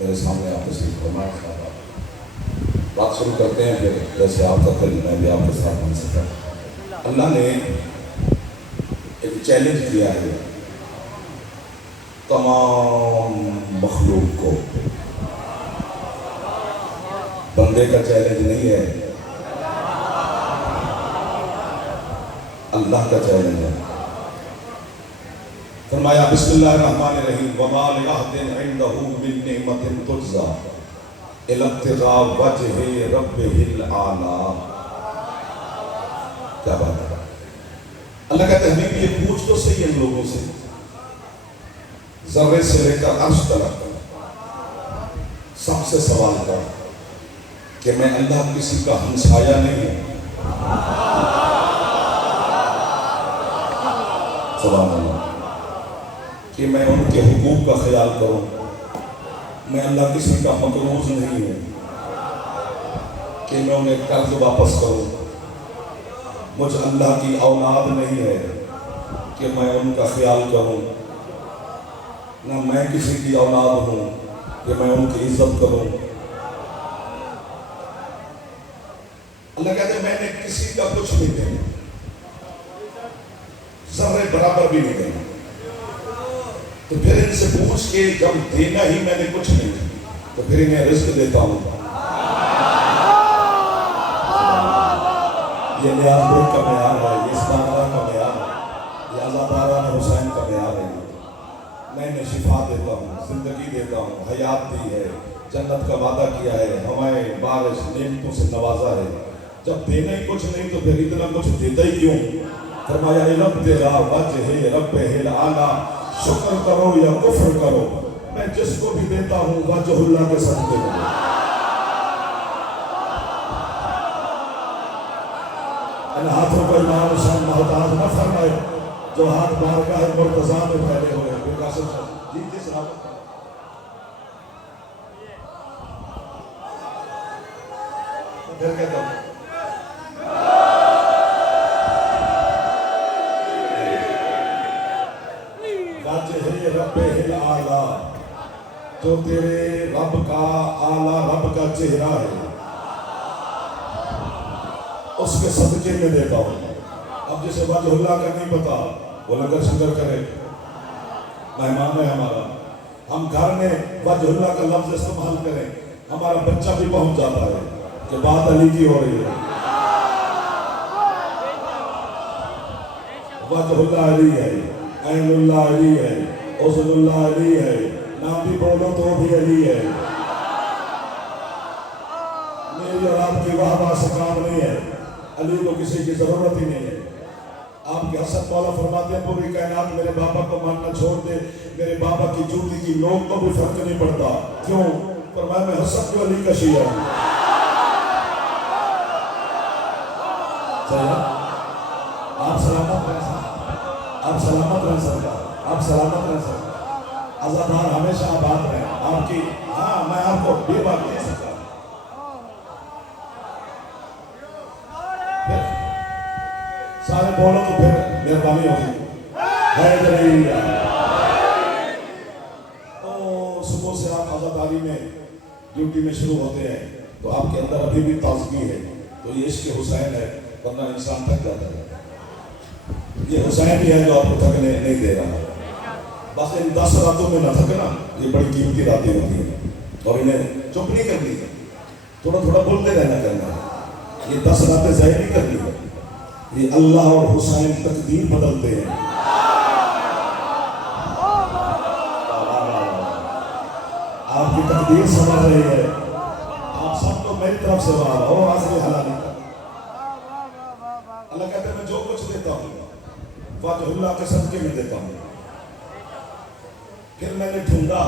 میرے سامنے آپ تشریف فرمائیں صاحب، بات شروع کرتے ہیں پھر جیسے آپ کا دل میں بھی آپ کے ساتھ بن سکتا۔ اللہ نے ایک چیلنج دیا ہے تمام مخلوق کو، بندے کا چیلنج نہیں ہے، اللہ کا چیلنج ہے۔ فرمایا بسم اللہ الرحمن الرحیم وما لأحد عنده من نعمة تجزى إلا ابتغاء وجه ربه الأعلى۔ کیا بات ہے؟ اللہ کہتے ہیں حبیب یہ پوچھ تو صحیح ان لوگوں سے، ذرے سے لے کر عرش تک سب سے سوال کر کہ میں اللہ کسی کا ہمسایہ نہیں ہوں۔ سبحان اللہ، کہ میں ان کے حقوق کا خیال کروں، میں اللہ کسی کا مقروض نہیں ہوں کہ میں انہیں قرض واپس کروں، مجھ اللہ کی اولاد نہیں ہے کہ میں ان کا خیال کروں، نہ میں کسی کی اولاد ہوں کہ میں ان کی عزت کروں۔ اللہ کہتے ہیں میں نے کسی کا کچھ نہیں دینا، ذرے برابر بھی نہیں دینا۔ تو پھر ان سے پوچھ کے جب دینا ہی میں نے کچھ نہیں تو پھر انہیں رزق دیتا ہوں۔ یہ نیاز بیگ کا معیار ہے، یہ اسلامہ کا معیار ہے، یہ عزاداران حسین کا معیار ہے۔ میں انہیں شفا دیتا ہوں، زندگی دیتا ہوں، حیات دی ہے، جنت کا وعدہ کیا ہے، ہمیں بارش نعمتوں سے نوازا ہے۔ جب دینا ہی کچھ نہیں تو پھر اتنا کچھ دیتا ہی کیوں؟ فرمایا رب تیرا وجہ رب العالی، شکر کرو یا کفر کرو، میں جس کو بھی دیتا ہوں وجہ اللہ کے صدقے میں۔ ان ہاتھوں کو امام حسین محتاج نہ فرمائے جو ہاتھ بارگاہ مرتضیٰ میں پھیلے ہوئے۔ جی جی سلامت پھر کہتا ہوں رب العالی، جو تیرے رب کا اعلیٰ رب کا چہرہ ہے اس کے صدقے میں دیتا ہوں۔ اب جسے وجہ اللہ کا نہیں پتا وہ لنگر شنگر کرے، مہمان ہے ہمارا، ہم گھر میں وجہ اللہ کا لفظ استعمال کریں، ہمارا بچہ بھی پہنچ جاتا ہے کہ بات علی کی ہو رہی ہے۔ وجہ اللہ علی ہے، عین اللہ علی ہے، عزل اللہ علی ہے، نام بھی بولو تو بھی علی ہے۔ میری اور آپ کی واہ سے کام نہیں ہے، علی کو کسی کی ضرورت ہی نہیں ہے۔ آپ کے حسن مولا فرماتے ہیں پوری کائنات میرے بابا کو ماننا چھوڑ دے، میرے بابا کی جوتی کی نوک کو بھی فرق نہیں پڑتا۔ کیوں؟ فرمایا میں حسن جو علی کا شیعہ ہوں۔ آپ سلامت رہیں سر، آپ سلامت رہیں سر، آپ سلامت رہیں سر، عزادار ہمیشہ آباد رہیں آپ کی۔ ہاں میں آپ کو بھی بات نہیں سکتا۔ سارے بولو تو پھر مہربانی ہوگی۔ حیدریہ صبح سے آپ عزاداری میں ڈیوٹی میں شروع ہوتے ہیں تو آپ کے اندر ابھی بھی تازگی ہے، تو یہ عشق حسین ہے، ورنہ انسان تھک جاتا ہے۔ یہ حسین ہی ہے جو آپ کو تھکنے نہیں دے رہا۔ بس ان 10 راتوں میں نہ تھکنا، یہ بڑی قیمتی راتیں ہوتی ہیں اور انہیں چپ نہیں کرنی ہے، تھوڑا تھوڑا بولتے رہنا کرنا ہے۔ یہ 10 راتیں ضائع نہیں کرنی ہے، یہ اللہ اور حسین تقدیر بدلتے ہیں۔ آپ کی تقدیر سمجھ رہی ہے، آپ سب کو میری طرف سے وعدہ اور آخری حلالی کا۔ اللہ کہتے ہیں میں جو کچھ دیتا ہوں وجہ اللہ کے صدقے میں دیتا ہوں۔ پھر میں نے ڈھونڈا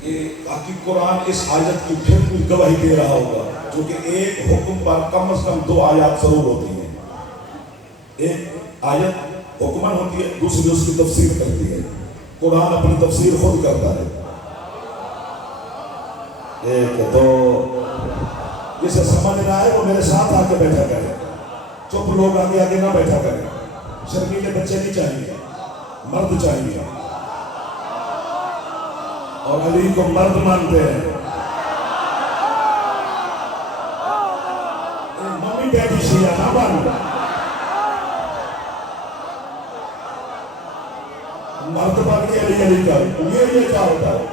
کہ باقی قرآن اس آیت کی پھر کچھ گواہی دے رہا ہوگا، جو کہ ایک حکم پر کم از کم 2 آیات ضرور ہوتی ہیں۔ ایک آیت حکمن ہوتی ہے، دوسری اس کی تفسیر کرتی ہے۔ قرآن اپنی تفسیر خود کرتا ہے۔ 1 2 جسے سمجھ رہا ہے وہ میرے ساتھ آ کے بیٹھا کرے، چپ لوگ آگے آگے نہ بیٹھا کرے۔ شرمیلے بچے نہیں چاہیے، مرد چاہیے۔ اور علی کو مرد مانتے ہیں. ممی ڈیڈی شیعہ نہ مانو. مرد بن کے علی علی کا یہ کیا ہوتا ہے؟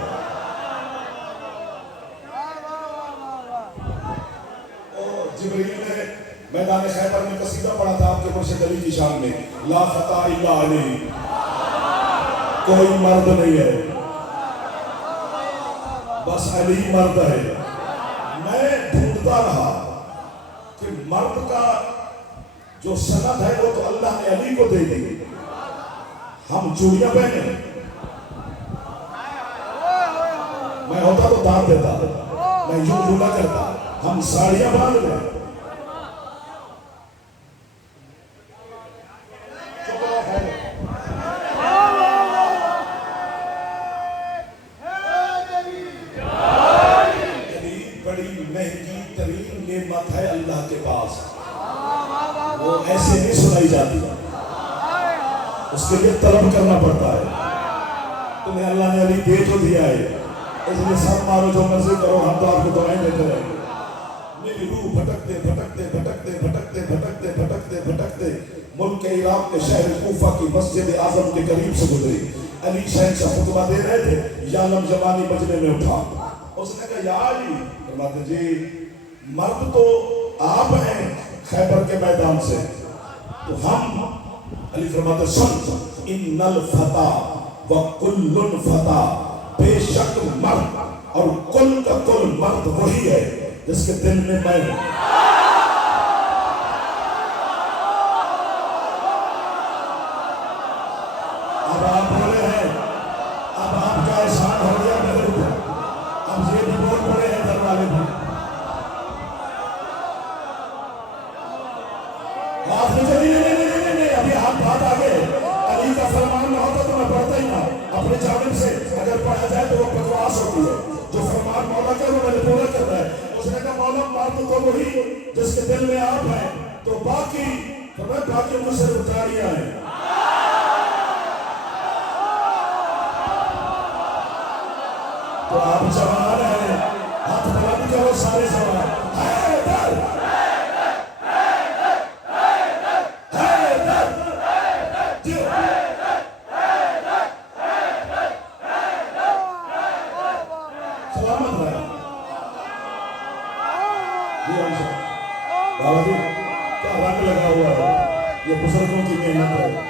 جبریل نے میدان خیبر میں قصیدہ پڑھا تھا آپ کے مرشد علی کی شان میں. لا فتح الا علی، کوئی مرد نہیں ہے بس علی مرد ہے. میں ڈھونڈتا رہا کہ مرد کا جو سند ہے وہ تو اللہ نے علی کو دے دی. ہم چوڑیاں پہنے، میں ہوتا تو دان دیتا، میں یوں جھولا کرتا. ہم ساڑیاں باندھ لیں. بڑی مہنگی ترین نعمت ہے اللہ کے پاس، وہ ایسے نہیں سنائی جاتی، اس کے لیے طلب کرنا پڑتا ہے. تمہیں اللہ نے علی دے تو دیا ہے، اس لیے سب مارو جو مرضی کرو، ہم تو آپ کو دعائیں دیتے رہیں گے. میری روح بھٹکتے بھٹکتے بھٹکتے بھٹکتے بھٹکتے بھٹکتے بھٹکتے ملک عراق کے شہر کوفہ کی مسجد اعظم کے قریب سے گزری. علی شہنشاہ خطبہ دے رہے تھے، یعلم زمانی مجمع میں اٹھا. اس نے کہا یا علی، فرماتے جی مرد تو آپ ہیں خیبر کے میدان سے، تو ہم. علی فرماتے سن، ان الفتح وکل فتح، بے شک مرد اور کل کا کل مرد وہی ہے جس کے دل میں میں ہوں. اب آپ بولے ہیں، اب آپ کا احسان ہو گیا میرے اوپر. اب یہ بھی بول پڑے ہیں در والے بھی. آپ نے کہا نہیں، ابھی آپ بات آگے. علی کا فرمان نہ ہوتا تو میں پڑھتا ہی نہ. اپنے جانب سے اگر پڑھا جائے تو وہ بکواس ہوتی ہے. جو فرمان مولا کا وہ میں نے پورا کرنا ہے. اس نے کہا مولا مرد تو وہی جس کے دل میں آپ ہیں، تو باقی مجھ سے اتاریاں ہیں. تو آپ جوان ہیں، ہاتھ بلند کرو سارے جوان. بابا جی کیا رنگ لگا ہوا ہے، یہ بزرگوں کی محنت ہے.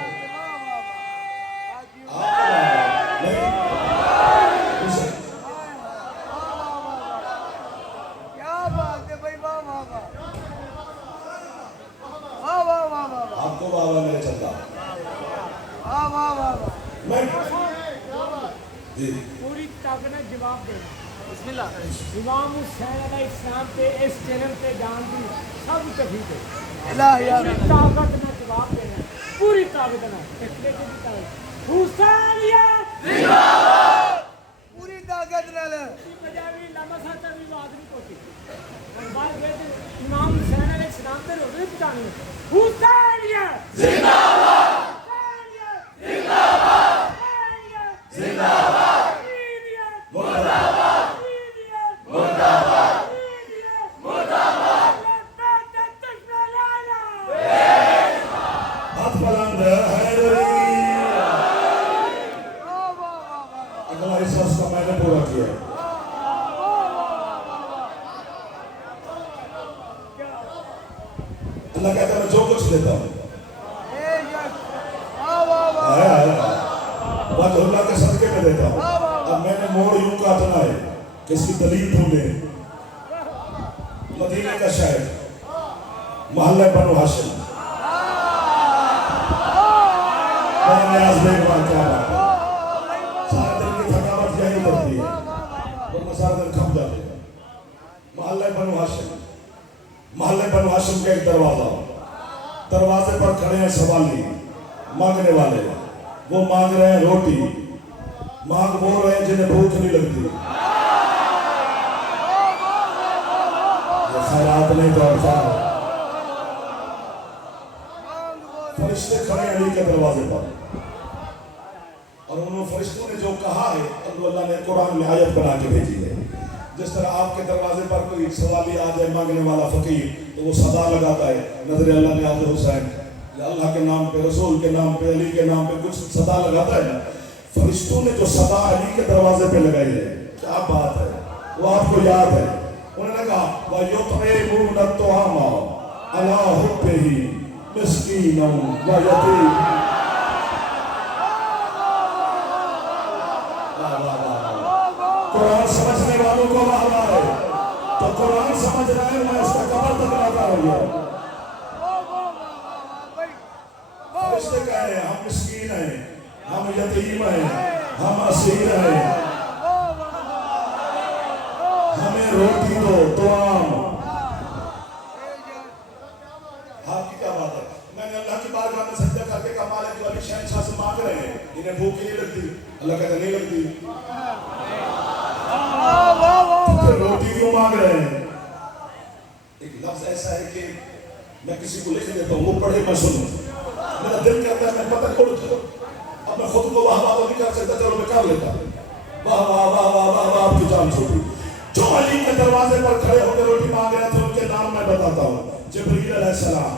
آپ کو بابا میرے چلتا پوری طاقت جواب دینا. بسم اللہ. امام حسین علیہ السلام پہ اس چینل پہ جان دی سب کبھی دے پوری طاقت نہ جواب دینا، پوری طاقت نہ اتنے کی بھی طاقت. حسینیت زندہ باد، پوری طاقت نہ لے مجاوی لمحہ تک بھی بات نہیں ہوتی. اور بات یہ امام حسین علیہ السلام پہ روزے پہنچانی. حسینیت زندہ باد، حسینیت زندہ باد، حسینیت زندہ باد. اللہ کہتا ہے میں جو کچھ دیتا ہوں وجہ اللہ کے صدقے میں دیتا ہوں. اب میں نے موڑ یوں کاٹنا ہے کہ اس کی دلیل ڈھونڈیں. مدینے کا شہر، محلہ بنو ہاشم، بڑا نیاز بیگمان. کیا بات ہے، سارے دن کی تھکاوٹ یہی کرتی ہے ورنہ سارے دن کھپ جاتے ہیں. محلہ بنو ہاشم، محلہ بنو ہاشم کا ایک دروازے پر کھڑے ہیں سوالی مانگنے والے. وہ مانگ رہے ہیں روٹی، مانگ بول رہے ہیں جنہیں بھوک نہیں لگتی. یہ خیرات نہیں تو ارفان. فرشتے کھڑے ہیں علی کے دروازے پر، اور انہوں فرشتوں نے جو کہا ہے اللہ نے قرآن میں آیت بنا کے بھیجی ہے. جس طرح آپ کے دروازے پر کوئی سوالی آ جائے مانگنے والا فقیر تو وہ صدا لگاتا ہے, نظر اللہ نے آج حسین یا اللہ کے نام پہ, رسول کے نام پہ, علی کے نام پہ کچھ صدا لگاتا ہے نا, فرشتوں نے جو صدا علی کے دروازے پہ لگائی ہے, کیا بات ہے, وہ آپ کو یاد ہے. انہوں نے کہا وَيُطْعِمُونَ الطَّعَامَ عَلَىٰ حُبِّهِ مِسْكِينًا وَيَتِيمًا. قرآن سمجھنے والوں کو واہ ہے, تو قرآن سمجھ رہے ہیں, میں اس کا قبر تک لاتا ہوں گیا. فرشتے کہہ رہے ہیں ہم مسکین ہیں, ہم یتیم ہیں, ہم اسیر ہیں, ہمیں روٹی دو, طعام. آپ کی کیا بات ہے؟ میں نے اللہ کی بارگاہ میں سجدہ کر کے کہا مالک جو ابھی شہنشاہ سے مانگ رہے ہیں انہیں بھوک نہیں لگتی. اللہ کہتا نہیں لگتی, پھر روٹی کیوں مانگ رہے ہیں؟ ایک لفظ ایسا ہے کہ میں کسی کو لکھ دیتا ہوں, وہ پڑھے میں سنوں, میرا دل کرتا ہے میں پتہ کھول دوں, اب میں خود کو واہ واہ تو نہیں کر سکتا, چلو میں کر لیتا. واہ واہ واہ واہ واہ واہ, آپ کی جان چھوٹی. جو علی کے دروازے پر کھڑے ہو کے روٹی مانگ رہے تھے ان کے نام میں بتاتا ہوں. جبریل علیہ السلام,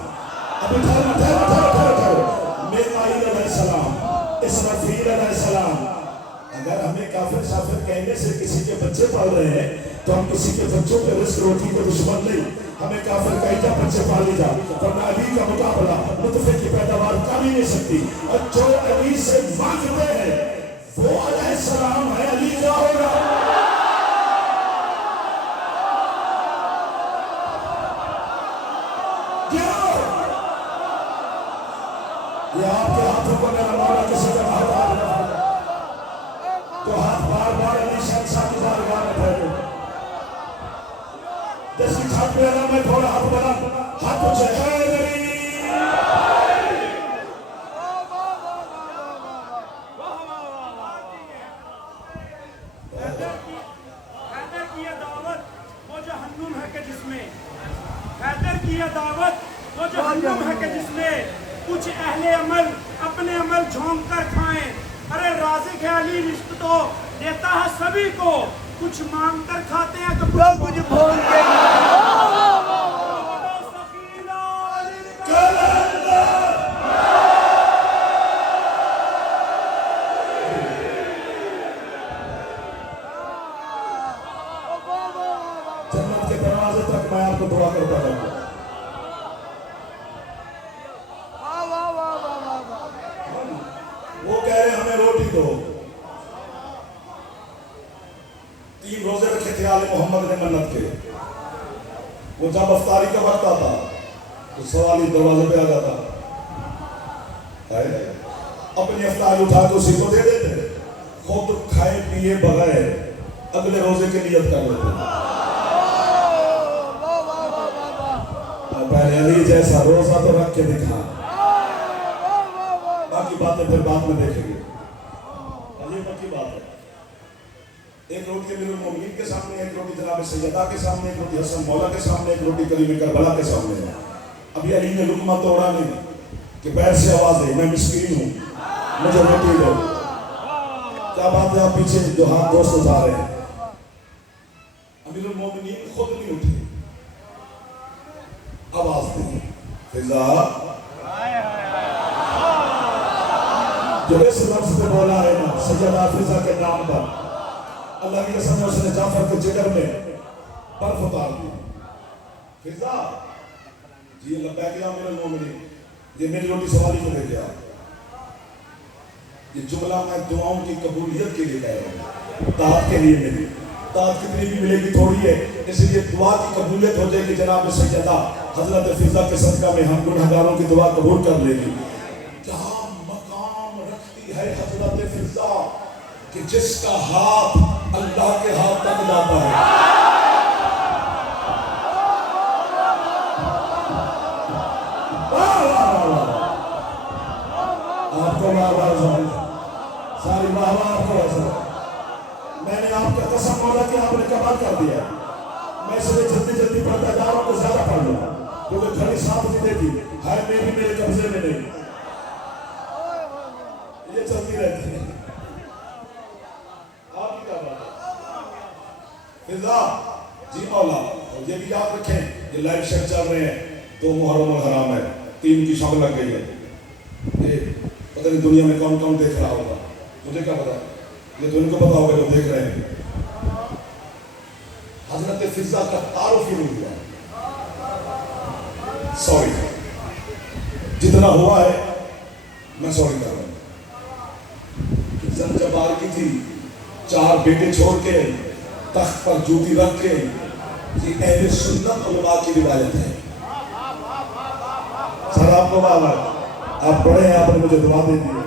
ابھی ٹھہرو, میکائیل علیہ السلام, اسرافیل علیہ السلام. اگر ہمیں کافر شافر کہنے سے کسی کے بچے پال رہے ہیں تو ہم کسی کے بچوں کے رزق روٹی کے دشمن نہیں. ہمیں کافر کہی جا بچے پالی جا, ورنہ علی کا مقابلہ نطفے کی پیداوار کر ہی نہیں سکتی. اور جو علی سے مانگتے ہیں وہ علیہ السلام ہے, علی کیا ہوگا؟ یہ آپ کے ہاتھوں کو میرا مولا کسی کا ہاتھ آ رہا ہے تو ہاتھ بار بار علی شہنشاہ کی بارگاہ میں پھیلو. جس کی چھت پہ رہا میں تھوڑا ہاتھ بڑا, ہاتھ اچھے حیدری. حیدر کی یہ دعوت وہ جہنم ہے کہ جس میں, حیدر کی یہ دعوت وہ جہنم ہے کہ جس میں کچھ اہل عمل اپنے عمل جھونک کر کھائیں. ارے رازق ہے علی, رزق تو دیتا ہے سبھی کو, کچھ مانگ کر کھاتے ہیں تو کچھ بھول کے. جنت کے دروازے تک میں آپ کو دعا کرتا ہوں. وہ کہہ رہے ہمیں روٹی دو. 3 روزے رکھے تھے آل محمد نے منت کے. وہ جب افطاری کا وقت آتا تو سوالی دروازے پہ آ جاتا, اپنی افطاری اٹھا کے اسی کو دے دیتے, خود کھائے پیے بغیر اگلے روزے کی نیت کر لیتے. پہلے علی جیسا روزہ تو رکھ کے دکھا, باقی باتیں پھر بعد میں دیکھیں گے. یہ پکی بات ہے. ایک روٹی امیر المومنین کے سامنے, ایک روٹی جناب سیدہ کے سامنے, ایک روٹی حسن مولا کے سامنے, ایک روٹی کریم کربلا کے سامنے ہے. ابھی علی نے لقمہ توڑا نہیں کہ پیر سے آواز ہے میں مسکین ہوں مجھے روٹی دو. کیا بات ہے, آپ پیچھے جو ہاتھ دوست اٹھا رہے ہیں. امیر المومنین خود نہیں اٹھے, آواز دی فضا جو اس لفظ پہ بولا ہے نا سیدہ فضا کے نام پر, اللہ کی قسم اس نے جعفر کے جگر میں برف اتار دی. فضا جی لبیک یا امیر المومنین, یہ میری روٹی سوالی کو لے گیا. یہ جملہ میں دعاؤں کی قبولیت کے لیے کہہ رہا ہوں, طاعت کے لیے نہیں. طاعت کتنی بھی ملے گی تھوڑی ہے, اس لیے دعا کی قبولیت ہو جائے گی. جناب سیدہ حضرت فضا کے صدقہ میں ہم گنہگاروں کی دعا قبول کر لے گی. کہاں مقام رکھتی ہے حضرت فضا کہ جس کا ہاتھ اللہ کے ہاتھ تک جاتا ہے. آپ کو ساری واہ واہ آپ کو ایسا. میں نے آپ کا قسم مولا کہ آپ نے کمال کر دیا. میں اس لیے جلدی جلدی پڑھتا جا رہا ہوں تو زیادہ پڑھ لوں کیونکہ گھڑی ساتھ نہیں دیتی ہے, میری میرے قبضے میں نہیں, یہ چلتی رہتی ہے. فضا جی مولا، اور یہ بھی یاد رکھیں یہ لائیو شیئر چل رہے ہیں، 2 محرم الحرام ہے، 3 کی شام لگ گئی ہے، یہ پتہ نہیں دنیا میں کون کون دیکھ رہا ہوگا، مجھے کیا پتا، یہ تو ان کو پتا ہوگا جو دیکھ رہے ہیں۔ حضرت فضا کا تعارف ہی نہیں ہوا، سوری جتنا ہوا ہے میں سوری کر رہا ہوں۔ جب آ کی تھی 4 بیٹے چھوڑ کے تخت پر جوتی رکھ کے، یہ اہل سنت علماء کی روایت ہے۔ سر آپ کو بابا آپ پڑھے ہیں، آپ نے مجھے دعا دے دی،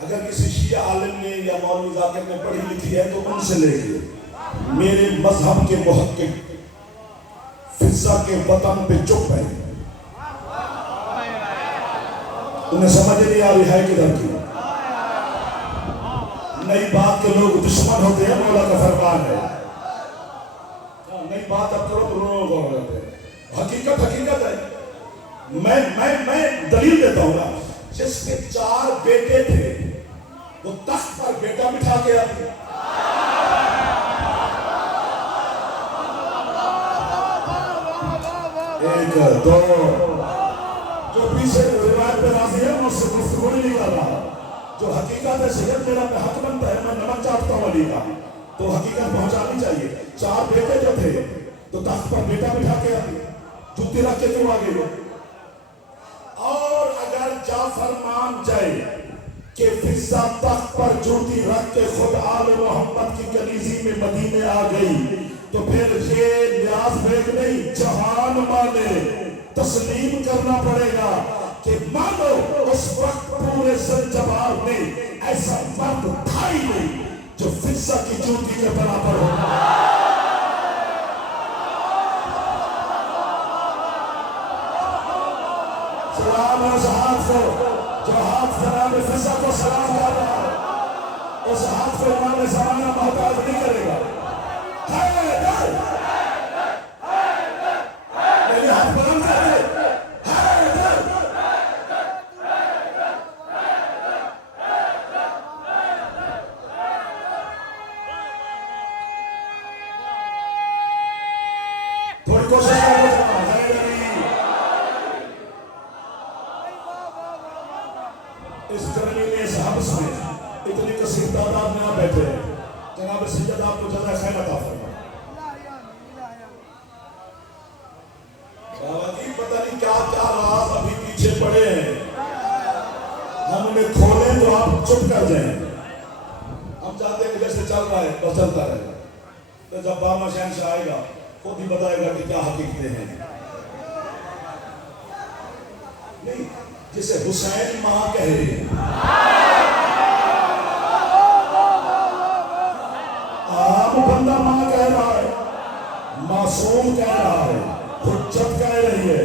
اگر کسی شیعہ عالم نے یا مولوی ذاکر نے پڑھی لکھی ہے تو ان سے لے لیے۔ میرے مذہب کے محقق فضا کے وطن پہ چپ ہے، انہیں سمجھ نہیں آ رہی ہے کدھر کی۔ نئی بات کے لوگ دشمن ہوتے ہیں، مولا کا فرمان ہے، نئی بات اب کرو تو لوگ ہو رہتے ہیں، حقیقت حقیقت ہے۔ میں دلیل دیتا ہوں نا، جس کے 4 بیٹے تھے وہ تخت پر بیٹا بٹھا کے آتے، ایک دو جو پیچھے روایت پہ راضی ہے مجھ سے گفتگو نہیں کر رہا، جو حقیقت ہے سید میرا پہ حق بنتا ہے، میں نمک چاٹتا ہوں علی کا، تو حقیقت پہنچانی چاہیے۔ 4 بیٹے جو تھے تو تخت پر بیٹا بٹھا کے آتے، جوتی رکھ کے کیوں آگے ہو؟ اور اگر جعفر مان جائے کہ فضا تخت پر جوتی رکھ کے خود آل محمد کی کنیزی میں مدینے آ گئی، تو پھر یہ نیاز بیگ نہیں، جہان مانے تسلیم کرنا پڑے گا کہ مانو اس وقت پورے زنجبار میں ایسا مرد تھا ہی نہیں جو فضا کی جوتی کے برابر ہوگا۔ سلام اس ہاتھ کو جو ہاتھ جناب فضا کو سلام کر رہا ہے، اس ہاتھ کو امام زمانہ محتاج نہیں کرے گا۔ میری ہاتھ بلند کر دے، تھوڑی کوشش کر لو جناب، اس گرمی میں اس حبس میں اتنی کثیر تعداد میں آپ بیٹھے ہیں، جناب سید آپ کو جزائے خیر عطا فرمائے۔ بابا جی پتہ نہیں کیا کیا راز ابھی پیچھے پڑے ہیں، ہم انہیں کھولیں تو آپ چپ کر جائیں۔ ہم چاہتے ہیں کہ جیسے چل رہا ہے بس چلتا رہے گا، تو جب بابا شہنشاہ آئے گا خود ہی بتائے گا کہ کیا حقیقتیں ہیں۔ نہیں، جسے حسین ماں کہہ رہے ہیں، عام بندہ ماں کہہ رہا ہے، معصوم کہہ رہا ہے، حجت کہہ رہی ہے۔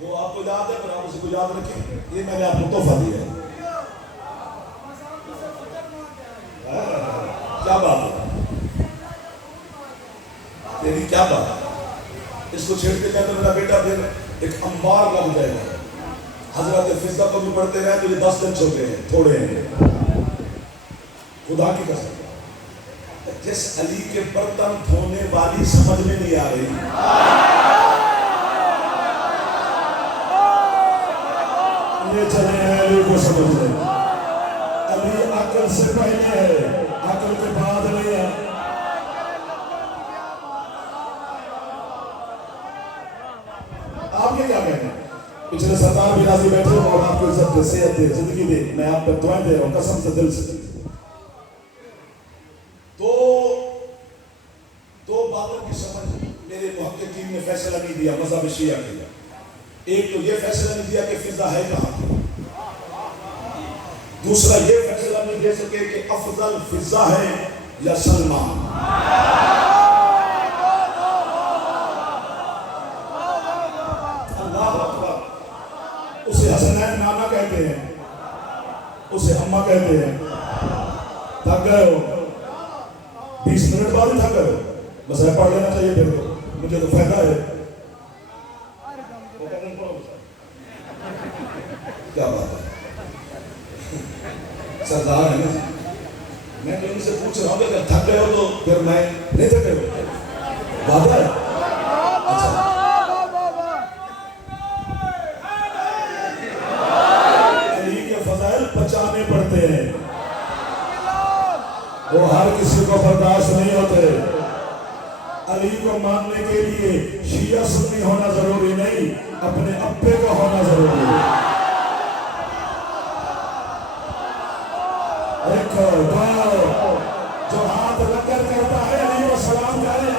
جو آپ کو یاد ہے پھر آپ اسے کو یاد رکھیں، یہ میں نے آپ کو تحفہ دیا ہے۔ کیا بات ہے، تیری کیا بات ہے، اس کو چھیڑ کے کہتے میرا بیٹا پھر ایک انبار لگ جائے گا۔ حضرت فضا کو بھی پڑھتے رہے تو یہ 10 دن چھوٹے ہیں، تھوڑے ہیں، خدا کی قسم۔ جس علی کے برتن دھونے والی سمجھ میں نہیں آ رہی، یہ چلے ہیں علی کو سمجھ لیں، علی عقل سے پہلے ہے، عقل کے بعد نہیں ہے۔ آپ یہ کیا کہتے ہیں؟ پچھلے سردار بھی راضی بیٹھے ہوں اور آپ کو عزت دے، صحت دے، زندگی دے، میں آپ پر دعائیں دے رہا ہوں قسم سے دل سے۔ دو باتوں کی سمجھ میرے محققین نے فیصلہ نہیں دیا مذہب شیعہ کے، ایک تو یہ فیصلہ نہیں دیا کہ فضا ہے کہاں، دوسرا یہ فیصلہ نہیں دے سکے کہ افضل فضا ہے یا سلمان۔ اللہ اکبر، اسے حسنین نانا کہتے ہیں، اسے اماں کہتے ہیں۔ تھک گئے ہو، 20 منٹ بعد ہی تھک گئے ہو، بس پڑھ لینا چاہیے پھر تو، مجھے تو فائدہ ہے۔ کیا بات ہے، سردار ہے نا. میں ان سے پوچھ رہا ہوں کہ اگر تھک گئے ہو تو پھر میں نہیں تھکے ہو وعدہ ہے. اچھا علی کے فضائل بچانے پڑتے ہیں, وہ ہر کسی کو برداشت نہیں ہوتے. علی کو ماننے کے لیے شیعہ سنی ہونا ضروری نہیں, اپنے ابے کا ہونا ضروری ہے. ایک دو جو ہاتھ لگ کر کرتا ہے علی کو سلام کرے.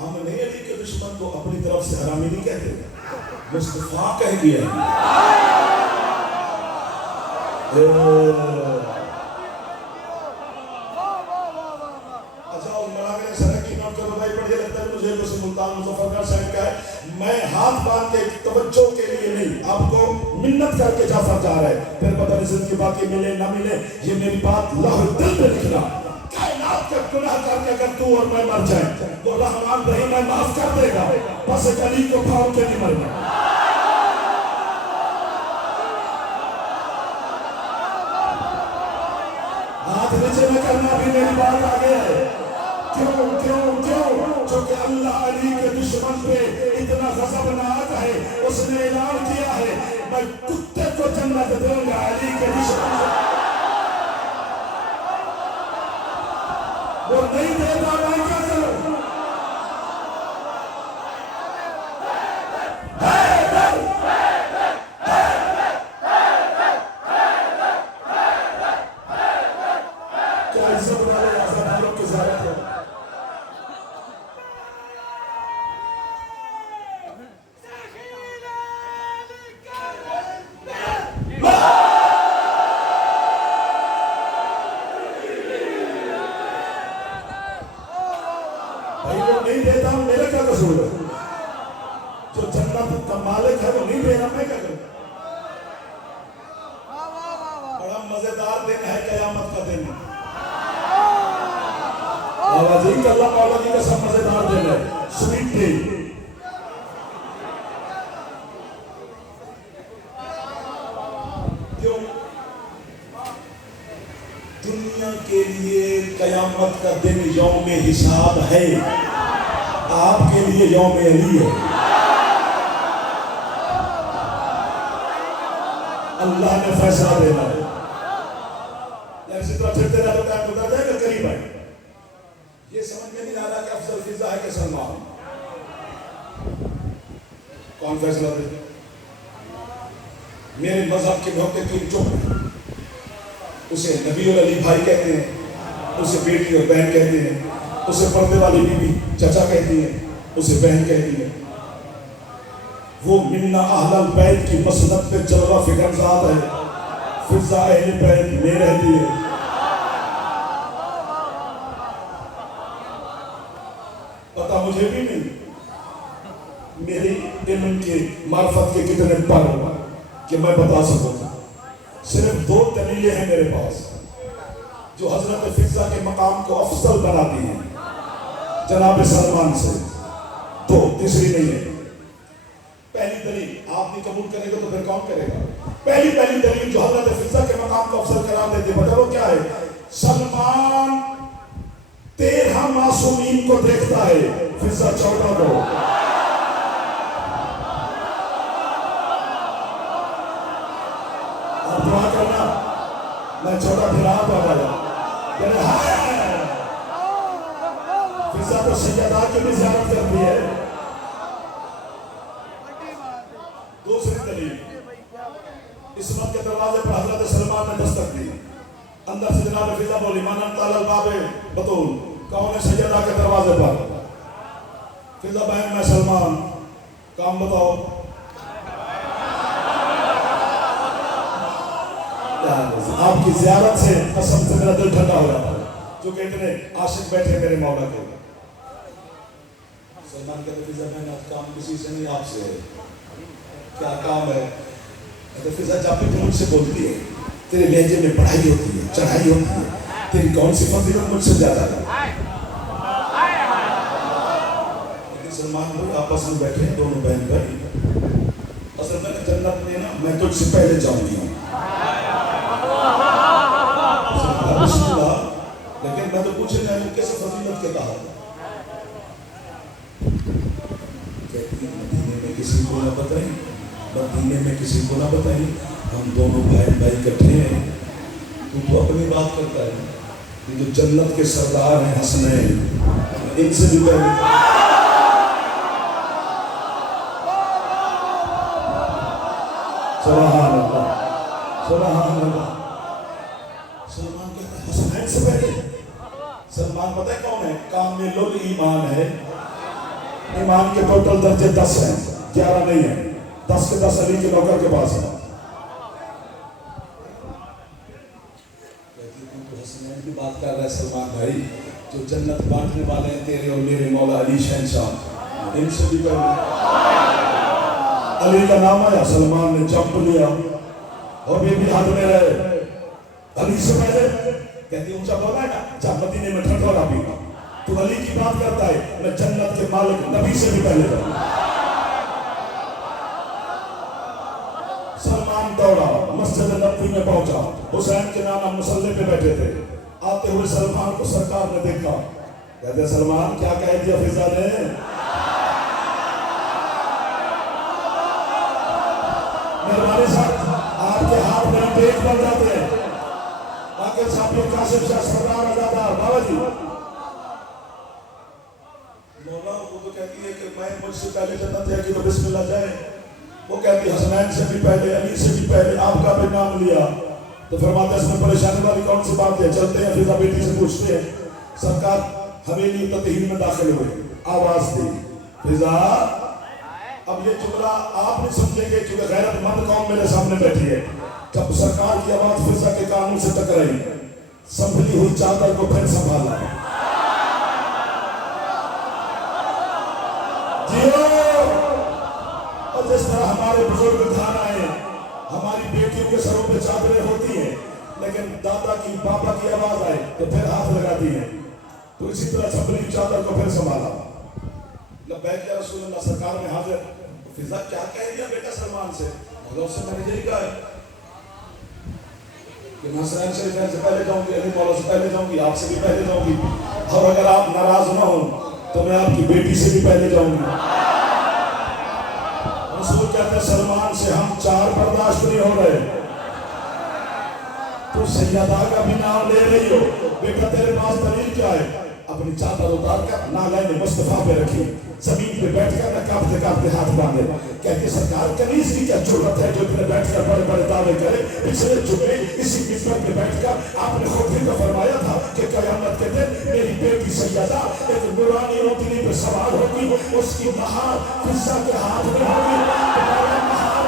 ہم نے علی کے دشمن کو اپنی طرف سے حرامی نہیں کہتے, مصطفیٰ کہہ دیا ہے. اچھا مراغے سرک کی نوٹ کرو بھائی, پڑھے لگتا ہے مجھے جو سلطان مظفر خان صاحب کا ہے. میں ہاتھ باندھ کے توجہ کے لیے نہیں, آپ کو منت کر کے جعفر جا رہا ہے, پھر پتہ نہیں زندگی باقی ملے نہ ملے. یہ میری بات لاہ دل پہ لکھنا, کائنات کا گناہ کر کے اگر تو اور میں مر جائیں تو رحمان رحیم میں معاف کر دے گا, بس ایک علی کو پھاڑ کے نہیں مرنا. ہاتھ نیچے نہ کرنا بھی میری بات آگے ہے. کیوں کیوں کیوں چونکہ اللہ علی کے دشمن پہ اتنا غضبناک ہے, اس نے اعلان کیا ہے میں کتے کو جنت دوں گا علی کے دشمن سے. وہ نہیں دیتا میں کیا کروں. کیا عزت والے آزادیوں کی ضرورت ہے. نہیں دیتا ہوں, میرا کیا قصور ہے. جو جنت کا مالک ہے وہ نہیں دے رہا, میں کیا کروں. بڑا مزیدار دن ہے قیامت کا دن. بابا جی اللہ مولا جی کا سب مزیدار دن ہے, سویٹ ڈے. کیوں دنیا کے لیے قیامت کا دن یوم حساب ہے, آپ کے لیے یوم علی ہے. اللہ نے فیصلہ دینا ہے. اسی طرح پھرتے رہے تو ٹائم گزر جائے گا, قریب ہے. یہ سمجھ میں نہیں آ رہا کہ افضل فضا ہے کہ سلمان. کون فیصلہ دے. میرے مذہب کے بہت تین چپ, اسے نبی اور علی بھائی کہتے ہیں, اسے بیٹی اور بہن کہتے ہیں, اسے پردے والی بی بی چچا کہتی ہیں, اسے بہن کہتی ہیں. وہ منا اہل البیت کی مسند پہ جلوہ فکر ذات ہے, فضا اہل بیت میں رہتی ہے. پتہ مجھے بھی نہیں میری علم کے معرفت کے کتنے پر کہ میں بتا سکوں. صرف دو دلیلیں ہیں میرے پاس جو حضرت فضا کے مقام کو افضل بناتی ہیں جناب سلمان سے. دو, تیسری نہیں ہے. پہلی دلیل آپ نہیں قبول کرے گا تو پھر کون کرے گا. پہلی دلیل جو حضرت فضا کے مقام کو افضل قرار دیتی ہے, بتا وہ کیا ہے. سلمان 13 معصومین کو دیکھتا ہے, فضا 14 کو. آپ دعا کرنا میں چھوٹا پھر آپ آ جایا فضا تو سیدہ کی بھی زیارت کرتی ہے. دوسری دلیل, عصمت کے دروازے پر حضرت سلمان نے دستک دی. اندر سے جناب فضا بولی من انت علی الباب بطول، کون ہے سیدہ کے دروازے پر؟ فضا بہن میں سلمان، کام بتاؤ. آپ کی زیارت سے قسم سے میرا دل ٹھنڈا ہو جاتا ہے، جو کہ اتنے عاشق بیٹھے میرے مولا کے. سلمان کہتے فضا بہن آج کام کسی سے نہیں آپ سے ہے. کیا کام ہے؟ کہتے فضا جب بھی مجھ سے بولتی ہے تیرے لہجے میں پڑھائی ہوتی ہے، چڑھائی ہوتی ہے، تیری کون سی فضیلت مجھ سے زیادہ ہے؟ لیکن سلمان بھائی آپس میں بیٹھے ہیں دونوں بہن بھائی. اصل میں جنت میں نا میں تجھ سے پہلے جاؤں گی. لیکن میں تو پوچھے جائیں کیسے فضیلت کے کہا کہتی مدینے میں کسی کو نہ بتائیں، مدینے میں کسی کو نہ بتائیں، ہم دونوں بھائی اکٹھے ہیں. تو اپنی بات کرتا ہے کہ جو جنت کے سردار ہیں حسنین، ان سے بھی پہلے. سبحان اللہ سبحان اللہ. سلمان کہتا ہے حسنین سے پہلے. سلمان پتہ ہے کون ہے؟ کامل الایمان ہے. ایمان کے ٹوٹل درجے 10 ہیں، 11 نہیں ہیں. 10 کے 10 علی کے نوکر کے پاس ہیں. حسنین کی بات کر رہا ہے سلمان بھائی، جو جنت بانٹنے والے ہیں تیرے اور میرے مولا علی شہنشاہ، ان سے بھی پہلے. علی کا نام آیا، سلمان نے جمپ لیا اور بھی ہاتھ میں رہے. علی سے پہلے کہتی اونچا بولا ہے نا جب مدینے میں ٹھٹولا بھی. تو علی کی بات کرتا ہے میں جنت کے مالک نبی سے بھی پہلے جاؤں. سلمان دوڑا مسجد نبوی میں پہنچا. حسین کے نانا مصلی پہ بیٹھے تھے. آتے ہوئے سلمان کو سرکار نے دیکھا. کہتے سلمان کیا کہہ دیا فضا نے؟ مہربانی صاحب آپ کے ہاتھ میں ٹیک بن جاتے ہیں. باقی صاحب قاسم شاہ سردار آزادار بابا جی. مولا وہ تو کہتی ہے کہ میں مجھ سے پہلے جنت ہے کہ تو بسم اللہ جائے. وہ کہتی حسنین سے بھی پہلے، علی سے بھی پہلے، آپ کا بھی نام لیا. تو فرماتا ہے اس میں پریشانی والی کون سی بات ہے؟ چلتے ہیں فضا بیٹی سے پوچھتے ہیں. سرکار حویلی تطہیر میں داخل ہوئے، آواز دی فضا. اب یہ جملہ آپ نہیں سمجھیں گے کیونکہ غیرت مند قوم میرے سامنے بیٹھی ہے. جب سرکار کی آواز فضا کے کانوں سے ٹکرائی، سنبھلی ہوئی چادر کو پھر سنبھالا. اور جس طرح ہمارے بزرگ گھر آئے، ہماری بیٹیوں کے سروں پہ چادریں ہوتی ہیں، لیکن دادا کی پاپا کی آواز آئے تو پھر ہاتھ لگاتی ہیں. تو اسی طرح سنبھلی چادر کو پھر سنبھالا. لبیک یا رسول اللہ. سرکار میں حاضر. فضا کیا کہہ دیا بیٹا سلمان سے؟ مولا سے میں نے یہی کہا ہے کہ میں حسنین شریفین سے پہلے جاؤں گی، علی مولا سے پہلے جاؤں گی، آپ سے بھی پہلے جاؤں گی، اور اگر آپ ناراض نہ ہوں تو میں آپ کی بیٹی سے بھی پہلے جاؤں گی. رسول کہتے ہیں سلمان سے ہم 4 برداشت نہیں ہو رہے. تو سیدہ کا بھی نام لے رہی ہو. بیٹا تیرے پاس دلیل کیا ہے؟ اپنی چادر اتار کر نالین مصطفیٰ پہ رکھی، زمین پہ بیٹھ کر نہ کاپتے کاپتے ہاتھ باندھے. کہتے سرکار کنیز کی کیا ضرورت ہے جو اتنے بیٹھ کر بڑے بڑے دعوے کرے؟ پچھلے جمعے اسی ممبر پہ بیٹھ کر آپ نے خود ہی تو فرمایا تھا کہ قیامت کے دن میری بیٹی سیدہ ایک نورانی روتنی پہ سوار ہوگی، اس کی مہار فضا کے ہاتھ میں ہوگی. تمہارا مہار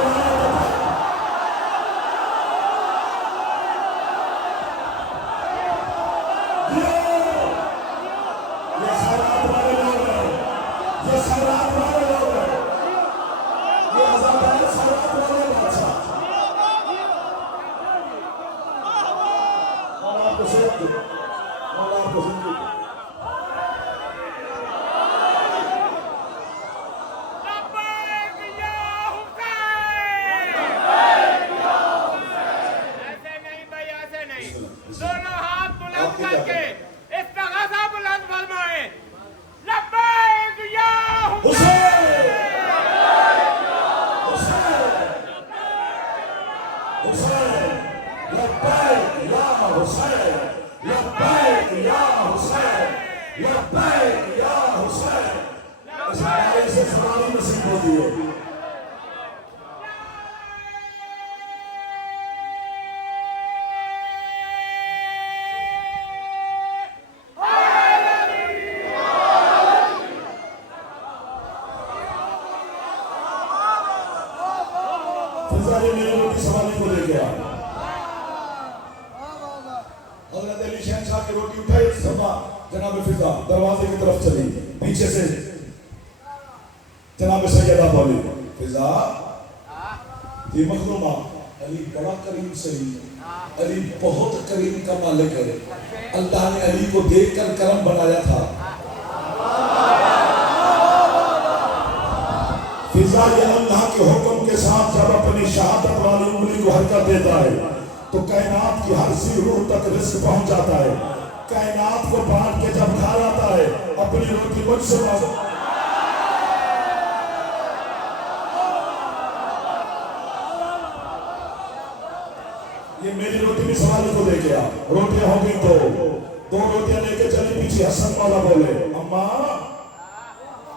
کی روٹی اٹھائی سما جناب فضا دروازے کی طرف چلی، پیچھے سے جناب سیدہ بولی فضا یہ مخدومہ علی بڑا کریم سہی، علی بہت کریم کا مالک ہے، اللہ نے علی کو دیکھ کر کرم بنایا تھا۔ فضا یہ اللہ کے حکم کے ساتھ جب اپنی شہادت والی انگلی کو حرکت دیتا ہے تو کائنات کی ہر سی روح تک رزق پہنچ جاتا ہے، کائنات کو بانٹ کے جب کھا جاتا ہے اپنی روٹی مجھ سے مانگو۔ یہ میری روٹی بھی سوال کو دے گیا، روٹیاں ہو گئی دو روٹیاں لے کے چلی پیچھے حسن مولا بولے اماں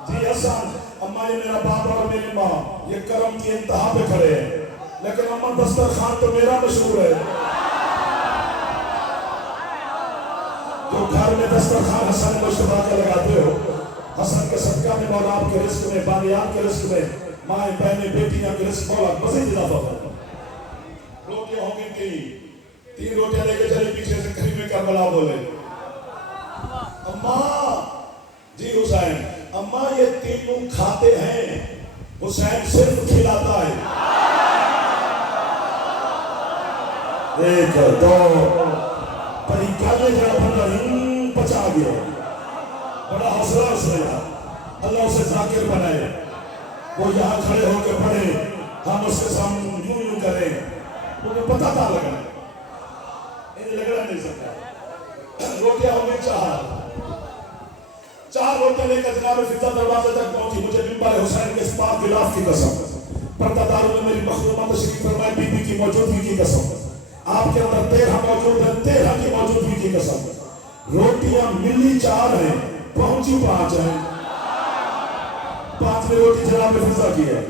جی حسن اماں یہ میرا باپ اور میری ماں یہ کرم کی انتہا پہ کھڑے ہیں، لیکن اماں دسترخوان تو میرا مشہور ہے، جو گھر میں دسترخوان حسن مشتبہ کے لگاتے ہو، حسن کے صدقہ میں مولا آپ کے رزق میں، بانیان کے رزق میں، مائیں بہنیں بیٹیاں کے رزق مولا مزید اضافہ کرتا۔ روٹیاں ہوں گی تین روٹیاں لے کے چلے پیچھے سے قریب میں کربلا بولے اماں جی حسین اماں یہ تینوں کھاتے ہیں، حسین صرف کھلاتا ہے۔ ایک دو پری کالے جڑا بندہ پچا گیا، بڑا حوصلہ اس نے اللہ اسے ذاکر بنائے، وہ یہاں کھڑے ہو کے پڑھے، ہم اس کے سامنے یوں کریں، مجھے پتا تھا لگا انہیں لگنا نہیں سکتا۔ روٹیاں ہوں گی چار روٹیاں لے کر جناب فضا دروازے تک پہنچی، مجھے منبر حسین کے اس پاک غلاف کی قسم، پردہ داروں میں میری مخدومہ تشریف فرمائے بی بی کی موجودگی کی قسم، آپ کے اندر 13 موجود ہیں، 13 کی موجودگی کی قسم، روٹیاں ملی 4 ہیں پہنچی 5 ہیں، 5ویں روٹی جناب فضا کی ہے۔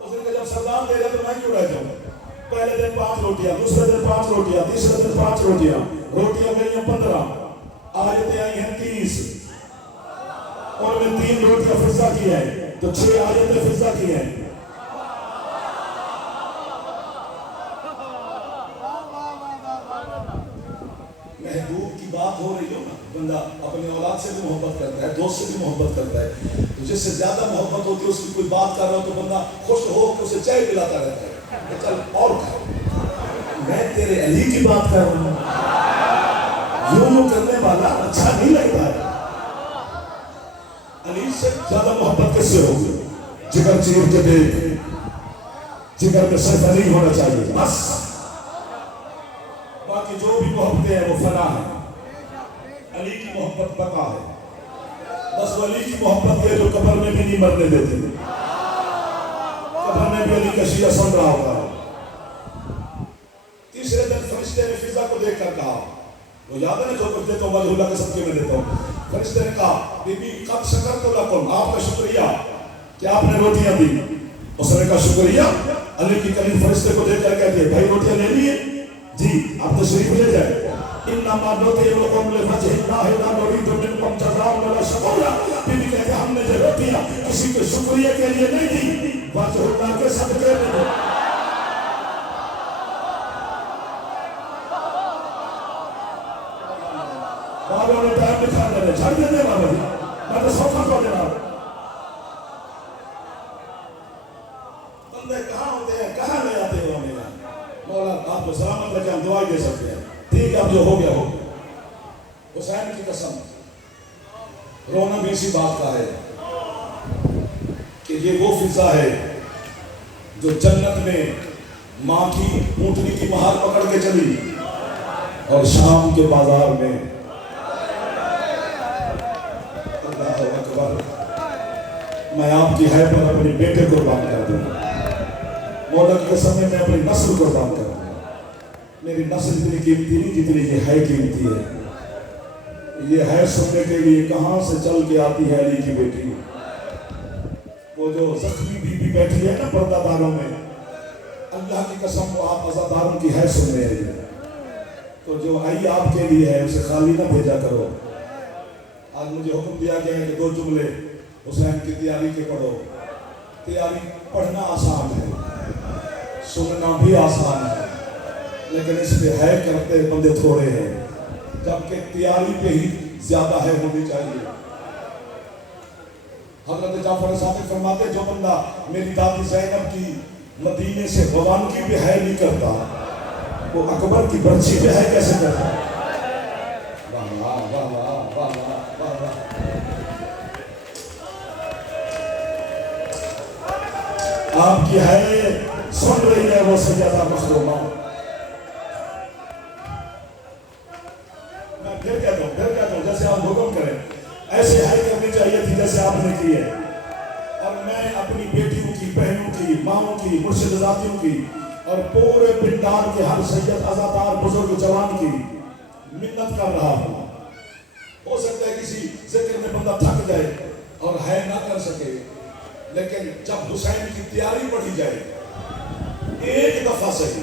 اس نے کہا جب سردار دے رہے تو میں کیوں رہ جاؤں، پہلے دن 5 روٹیاں، دوسرے دن 5 روٹیاں، تیسرے دن 5 روٹیاں، روٹیاں گئی ہیں 15، آیتیں آئی ہیں 30، اور میں 3 روٹیاں فضا کی ہیں تو 6 آیتیں فضا کی ہیں۔ محبوب کی بات ہو رہی ہو نا، بندہ اپنے اولاد سے بھی محبت کرتا ہے، دوست سے بھی محبت کرتا ہے، تو جس سے زیادہ محبت ہوتی ہے اس کی کوئی بات کر رہا ہو تو بندہ خوش ہو کہ اسے چائے پلاتا رہتا ہے کہ چل اور کھاؤ، میں تیرے علی کی بات کر رہا ہوں، یوں کرنے والا اچھا نہیں لگتا ہے۔ علی سے زیادہ محبت کس سے ہوگی؟ جگر چیر کے دیکھ، جگر میں صرف علی ہونا چاہیے بس، باقی جو بھی محبتیں ہیں وہ فنا ہے، علی کی محبت بقا ہے، بس وہ علی کی محبت ہے جو قبر میں بھی نہیں مرنے دیتے، قبر میں بھی علی کا شیعہ سن رہا ہوگا۔ تیسرے دن فرشتے نے فضا کو دیکھ کر کہا، وہ یاد ہے نا جو کچھ دیتا ہوں وجہ اللہ کے صدقے میں دیتا ہوں، فرشتے نے کہا بی بی قد شکرت لکم، آپ کا شکریہ کہ آپ نے روٹیاں دی، اس نے کہا شکریہ، علی کی کریم فرشتے کو دیکھ کر کہتے ہیں بھائی روٹیاں لے لیے جی آپ تشریف لے جائیں، انما نطعمکم لوجہ اللہ لا نريد منکم جزاء ولا شکورا، بی بی کہتے ہیں ہم نے جو روٹیاں کسی کے شکریہ کے لیے نہیں دی، وجہ اللہ کے صدقے میں دی۔ بابا نے ٹائم دکھا دینے چھڑ دینے بابا جی، میں تو سوکھا کو دینا، بندے کہاں ہوتے ہیں کہاں لے آتے ہو ہمیں، مولا آپ کو سلامت رکھے ہم دعائی دے سکتے ہیں، ٹھیک ہے اب جو ہو گیا ہو گیا۔ حسین کی قسم رونا بھی اسی بات کا ہے کہ یہ وہ فضا ہے جو جنت میں ماں کی اونٹنی کی مہار پکڑ کے چلی اور شام کے بازار میں اللہ اکبر میں آپ کی ہے پر اپنے بیٹے قربان کر دوں، مولا کی قسم میں اپنی نسل قربان کر دوں، میری نسل اتنی قیمتی نہیں جتنی یہ ہے قیمتی ہے، یہ ہے سننے کے لیے کہاں سے چل کے آتی ہے علی کی بیٹی، وہ جو زخمی بی بی بیٹھی ہے نا پردہ داروں میں، اللہ کی قسم وہ آپ عزاداروں کی ہے سننے ہے، تو جو آئی آپ کے لیے ہے اسے خالی نہ بھیجا کرو۔ آج مجھے حکم دیا گیا ہے کہ 2 جملے حسین کی تیاری کے پڑھو، تیاری پڑھنا آسان ہے، سننا بھی آسان ہے، لیکن اس پہ ہے کرتے بندے تھوڑے ہیں، جبکہ تیاری پہ ہی زیادہ ہے ہونی چاہیے۔ حضرت جعفر صادق فرماتے جو بندہ میری دادی زینب کی مدینے سے روانگی پہ ہے نہیں کرتا، وہ اکبر کی برچی پہ ہے کیسے کرتا؟ واہ واہ واہ واہ واہ واہ واہ۔ آپ کی ہے سن رہی ہے وہ سیدہ مخدومہ۔ میں پھر کہتا ہوں جیسے آپ حکم کریں ایسے ہے کرنی چاہیے تھی جیسے آپ نے کی ہے۔ اور میں اپنی بیٹیوں کی، بہنوں کی، ماؤں کی، مرشد ذاتیوں کی اور پورے پنڈال کے ہر سید عزادار بزرگ جوان کی منت کر رہا ہوں۔ ہو سکتا ہے کسی ذکر میں بندہ تھک جائے اور ہے نہ کر سکے، لیکن جب حسین کی تیاری پڑھی جائے ایک دفعہ صحیح،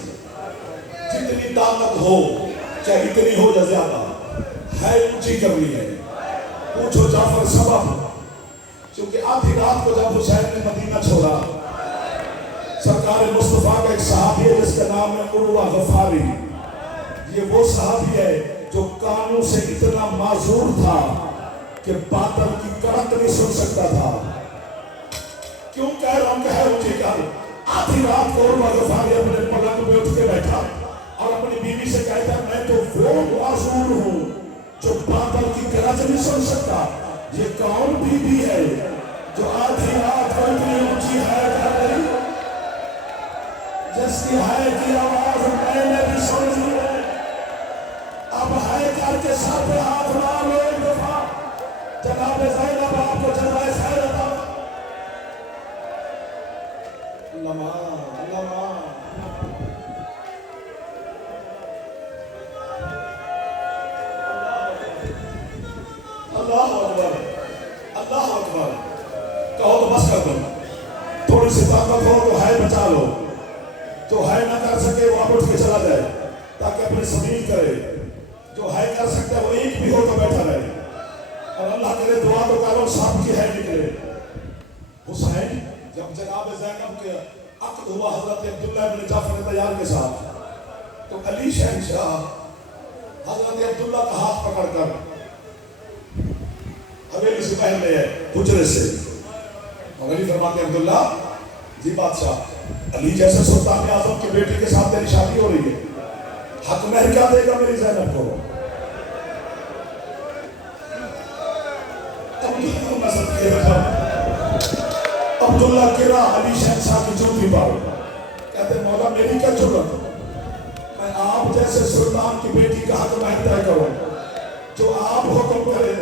جتنی طاقت ہو چاہے اتنی ہو یا زیادہ، ہے اونچی کرنی ہے۔ پوچھو جعفر سبب، کیونکہ آدھی رات کو جب حسین نے مدینہ چھوڑا، سرکار مصطفیٰ کا ایک صحابی ہے جس کا نام ہے عروہ غفاری۔ یہ وہ صحابی ہے جو کانوں سے اتنا معذور تھا کہ باطل کی کڑک نہیں سن سکتا تھا۔ کیوں کہہ رہا ہوں کہ ہے اونچی کر؟ آدھی رات کو عروہ غفاری اپنے پلنگ پہ اٹھ کے بیٹھا اور اپنی بیوی سے کہتا ہے میں تو وہ معذور ہوں جو باطل کی گرج نہیں سن سکتا۔ یہ کون بی بی ہے جو آدھی رات کو اتنی اونچی ہے کر رہی، جس کی ہے کی آواز میں نے بھی سن لی ہے۔ اب ہے کر کے سر پہ ہاتھ مارو ایک دفعہ، جناب زینب آپ کو جزائے خیر عطا۔ اللہ اللہ اکبر، اللہ اکبر۔ کہو تو بس کر دو، تھوڑی سی طاقت ہو تو ہے بچا لو، جو ہے نہ کر سکے وہ آپ اٹھ کے چلا جائے تاکہ اپنے سبیل کرے، جو ہے کر سکتا ہے وہ ایک بھی ہو تو بیٹھا رہے، اور اللہ کرے دعا تو کرو سب کی ہے نکلے۔ حسین جب جناب زینب کے عقد ہوا حضرت عبداللہ بن جعفر طیار کے ساتھ، تو علی شہنشاہ حضرت عبداللہ کا ہاتھ پکڑ کر حویلی سے باہر لے آئے حجرے سے، اور علی فرماتے ہیں عبداللہ جی بادشاہ، علی جیسے سلطان اعظم کی بیٹی کے ساتھ تیری شادی ہو رہی ہے، حق مہر کیا دے گا میری زینب کو؟ عبداللہ گرا علی شہنشاہ کی جوتی پر، کہتے مولا میری کیا جرت، میں آپ جیسے سلطان کی بیٹی کا حق مہر طے کروں، جو آپ حکم کرے۔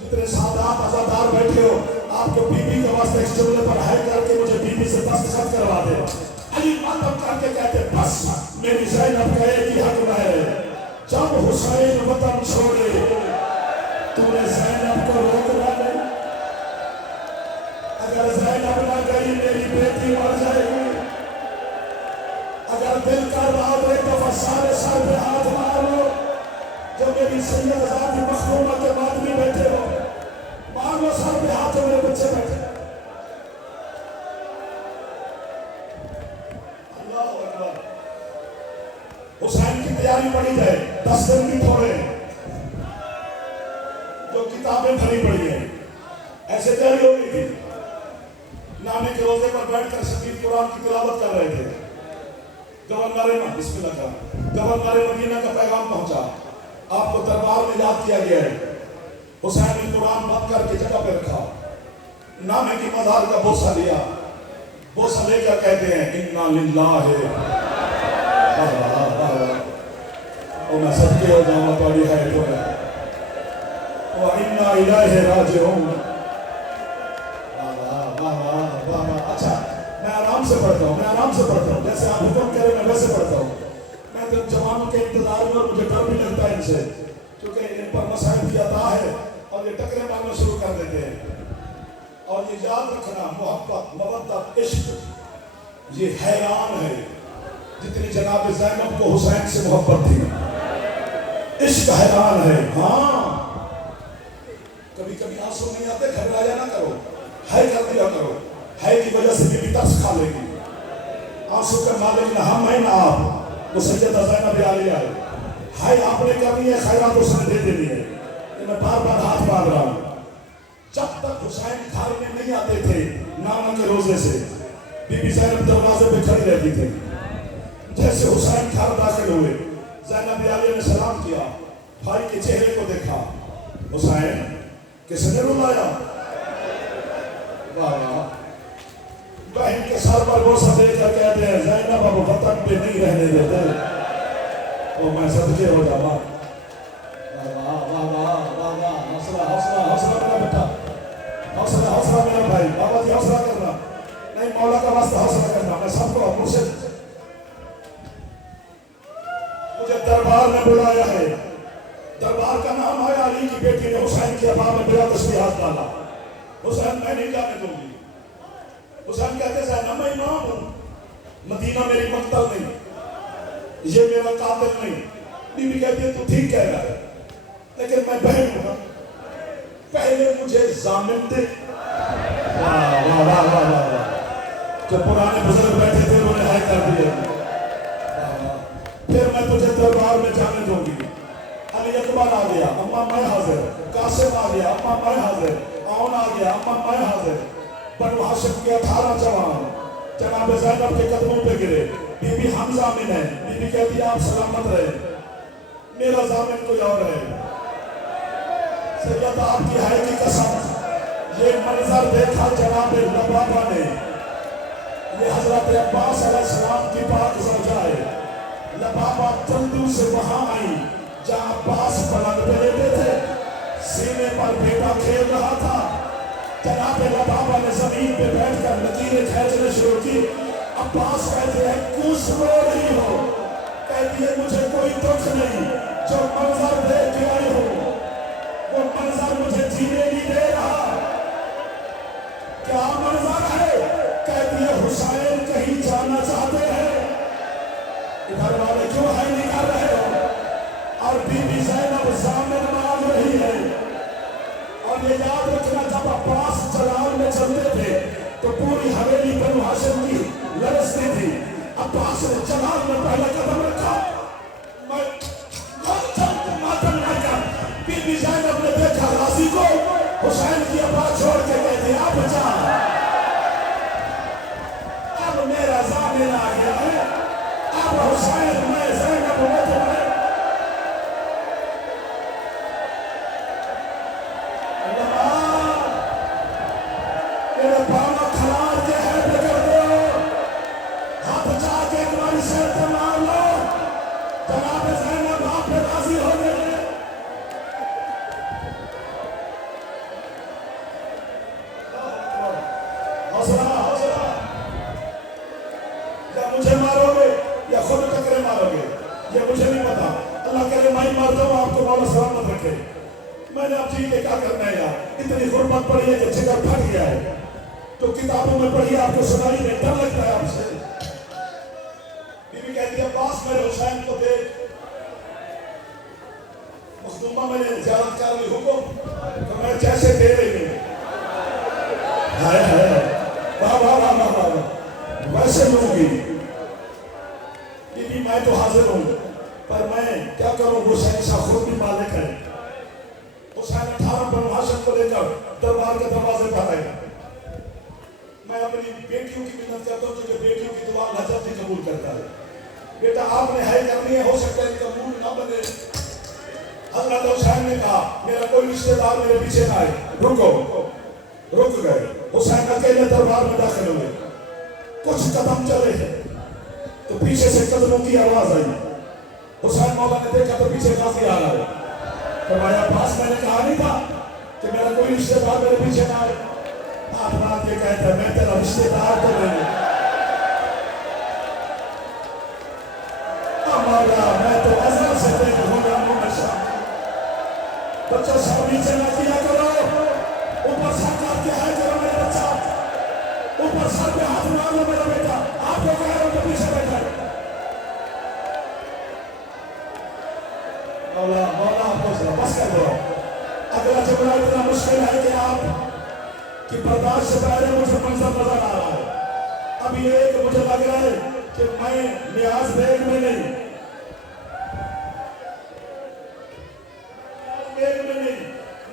جتنے سادات عزادار بیٹھے ہو آپ کو بی بی کے واسطے اس جملے پر ہے کر کے مجھے بی بی سے دستخط کروا دے۔ علی ماتم کر کے کہتے بس میری زینب کہے کہ حق مہر۔ جب حسین وطن چھوڑے تو نے زینب کو روکنا نہیں، اگر زینب نہ گئی میری بیٹی مر جائے گی۔ اگر دل کر رہا تو ایک دفعہ سارے سر پہ ہاتھ مارو، جو میری سید ذاتی مخدومہ کے بعد بھی بیٹھے ہو، مارو سر پہ ہاتھ میرے بچے بیٹھے۔ اللہ اکبر۔ حسین کی تیاری پڑھی جائے 10 دن کی تھوڑے، جو کتابیں بھری پڑی ہیں ایسے تیاری ہو گئی تھی۔ نانے کے روزے پر بیٹھ کر شدید قرآن کی تلاوت کر رہے تھے، گورنر مدینہ کا پیغام پہنچا، آپ کو دربار میں یاد کیا گیا ہے۔ حسین نے قرآن بند کر کے جگہ پہ رکھا، نانے کی مزار کا بوسہ لیا، بوسہ لے کر کہتے ہیں اِنَّا لِلَّهِ اور میں صدقے ہو جاؤں پڑی ہے تو ہے وَإِنَّا إِلَيْهِ رَاجِعُونَ۔ اچھا میں آرام سے پڑھتا ہوں جیسے آپ حکم کریں میں ویسے پڑھتا ہوں۔ میں تو جوانوں کے انتظار میں مجھے ڈر بھی لگتا ہے ان سے، کیونکہ ان پر مسائل کی عطا ہے اور یہ ٹکرے مارنا شروع کر دیتے ہیں۔ اور یہ یاد رکھنا محبت، مودت، عشق یہ حیران ہے، جتنی جناب زینب کو حسین سے محبت تھی، عشق حیران ہے۔ ہاں کبھی کبھی آنسو نہیں آتے، گھبرایا نہ کرو، ہے کر دیا کرو، ہے کی وجہ سے بھی ترس کھا لے گی۔ آنسو کا مالک نہ ہم ہیں نہ آپ، وہ سیدہ زینب عالیہ ہے، ہائے آپ نے کرنی ہے خیرات اس نے دے دینی ہے، کہ میں بار بار ہاتھ باندھ رہا ہوں۔ جب تک حسین گھر میں نہیں آتے تھے نانا کے روزے سے، بی بی زینب دروازے پہ کھڑی رہتی تھی۔ جیسے حسین گھر داخل ہوئے، زینب عالیہ نے سلام کیا، بھائی کے چہرے کو دیکھا، حسین کس نے رلایا؟ واہ واہ، بہن کے سر پر بوسہ دے کر کہتے ہیں زینب اب وطن پہ نہیں رہنے دیتے، تو میں صدقے ہو جاؤں۔ واہ واہ واہ واہ واہ، حوصلہ حوصلہ حوصلہ میرا بیٹا، حوصلہ حوصلہ میرا بھائی، بابا جی حوصلہ کرنا، نہیں مولا کا واسطہ حوصلہ کرنا، میں سب کو مرشد مجھے دربار میں بلایا ہے، دربار کا نام آیا، علی کی بیٹی نے حسین کی ابا میں بلا تشبیہات ڈالا، حسین میں نہیں جانے دوں گی۔ حسین کہتے ہیں زینب میں امام ہوں، مدینہ میری مقتل نہیں، یہ میرا قاتل نہیں۔ بی بی کہتی ہے تو ٹھیک کہہ رہا ہے، لیکن میں بہن ہوں، پہلے مجھے ضامن دے۔ واہ واہ واہ واہ واہ، جو پرانے بزرگ بیٹھے تھے انہوں نے ہائے کر دیا، پھر میں تجھے دربار میں جانے دوں گی۔ علی اکبر آ گیا، اماں میں حاضر، قاسم آ گیا، اماں میں حاضر، عون آ گیا، اماں میں حاضر۔ بنو ہاشم کے 18 جوان جناب زینب کے قدموں پہ گرے، بی بی حمزہ آمین ہے، بی بی کہتی ہے آپ سلامت رہے، میرا ضامن کوئی اور ہے۔ سید آپ کی ہے کی قسم، یہ منظر دیکھا جناب لبابہ نے، یہ حضرت عباس علیہ السلام کی پاک زوجہ ہے، لبابہ جلدی سے وہاں آئی جہاں عباس پلنگ پہ لیتے تھے، سینے پر بیٹا کھیل رہا تھا۔ جناب لبابہ نے زمین پہ بیٹھ کر لکیریں کھینچنے شروع کی۔ عباس کہتے ہیں کچھ رو رہی ہو؟ کہتی ہے مجھے کوئی دکھ نہیں، جو منظر دیکھ کے آئی ہو وہ منظر مجھے جینے نہیں دے رہا۔ کیا منظر ہے؟ کہتی ہے حسین کہیں جانا چاہتے ہیں، ادھر والے کیوں ہے نہیں کر رہے ہو؟ اور بی بی زینب ضامن مانگ رہی ہے۔ اور یہ یاد رکھنا جب عباس جلال میں چلتے تھے تو پوری حویلی بنو ہاشم کی لرزتی تھی۔ عباس نے جلال میں پہلا قدم رکھا، میں ماتم نہ کر۔ بی بی زینب نے دیکھا غازی کو، حسین کی ابا چھوڑ کے کہتے ہیں اب جا، اب میرا ضامن آ گیا ہے، اب حسین میں زینب میں تمہیں میرے پاما کھلار کے ہے بکر دو، ہاتھ چاہ کے تمہاری سر پہ مار لو، جناب زینب آپ پہ راضی ہو گئے۔ حوصلہ حوصلہ، یا مجھے مارو گے یا خود ٹکرے مارو گے یہ مجھے نہیں پتا، اللہ کرے میں ہی مارتا ہوں، آپ کو مولا سلامت رکھے۔ میں نے اب ٹھیک ہے کیا کرنا ہے یار، اتنی غربت پڑی ہے کہ جگر پھٹ گیا ہے، تو کتابوں میں پڑھی آپ کو سنائی نہیں، ڈر لگتا ہے آپ سے۔ بی بی کہتی ہے عباس میرے حسین کو دیکھ، مخدومہ میں نے زیارت کر لی حکم تو میں جیسے دے رہی ہوں، ہائے ہائے واہ واہ واہ واہ واہ، ویسے لوں گی۔ بی بی میں تو حاضر ہوں، پر میں کیا کروں، حسین شاہ خود بھی مالک ہے۔ حسین 18 بنو ہاشم کو لے کر دربار کے دروازے پر آئے۔ میں اپنی بیٹیوں کی منت کرتا ہوں کیونکہ بیٹیوں کی دعا اللہ جلدی قبول کرتا ہے۔ بیٹا آپ نے ہے کرنی ہے، ہو سکتا ہے قبول نہ بنے۔ حضرت حسین نے کہا میرا کوئی رشتہ دار میرے پیچھے نہ آئے، رکو، رک گئے۔ حسین اکیلے دربار میں داخل ہوئے، کچھ قدم چلے ہیں تو پیچھے سے قدموں کی آواز آئی۔ حسین مولا نے دیکھا تو پیچھے غازی آ رہا ہے، فرمایا عباس میں نے کہا نہیں تھا کہ میرا کوئی رشتہ دار میرے پیچھے نہ آئے؟ آپ بات یہ کہتے ہیں میں تیرا رشتہ دار تو نہیں، مولا میں تو ازل سے تیرے ہوگا منشا۔ بچوں سب نیچے نہ کیا کرو، اوپر سر کر کے ہے کرو میرے بچہ، اوپر سر پہ ہاتھ مار لو میرا بیٹا، آپ کو کہہ رہا ہوں تو پیچھے بیٹھا ہے۔ مولا مولا آپ کو بس کر دو، اگلا جملہ اتنا مشکل ہے کہ آپ کہ برداشت سے پہلے مجھے منظر نظر آ رہا ہے۔ اب یہ کہ مجھے لگ رہا ہے کہ میں نیاز بیگ میں نہیں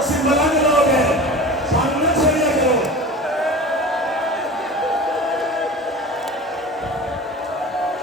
ਅਸੀਂ ਮਲੰਗ ਲੋਕ ਹੈ, ਸਾਨੂੰ ਨਾ ਛੇੜਿਆ ਕਰੋ।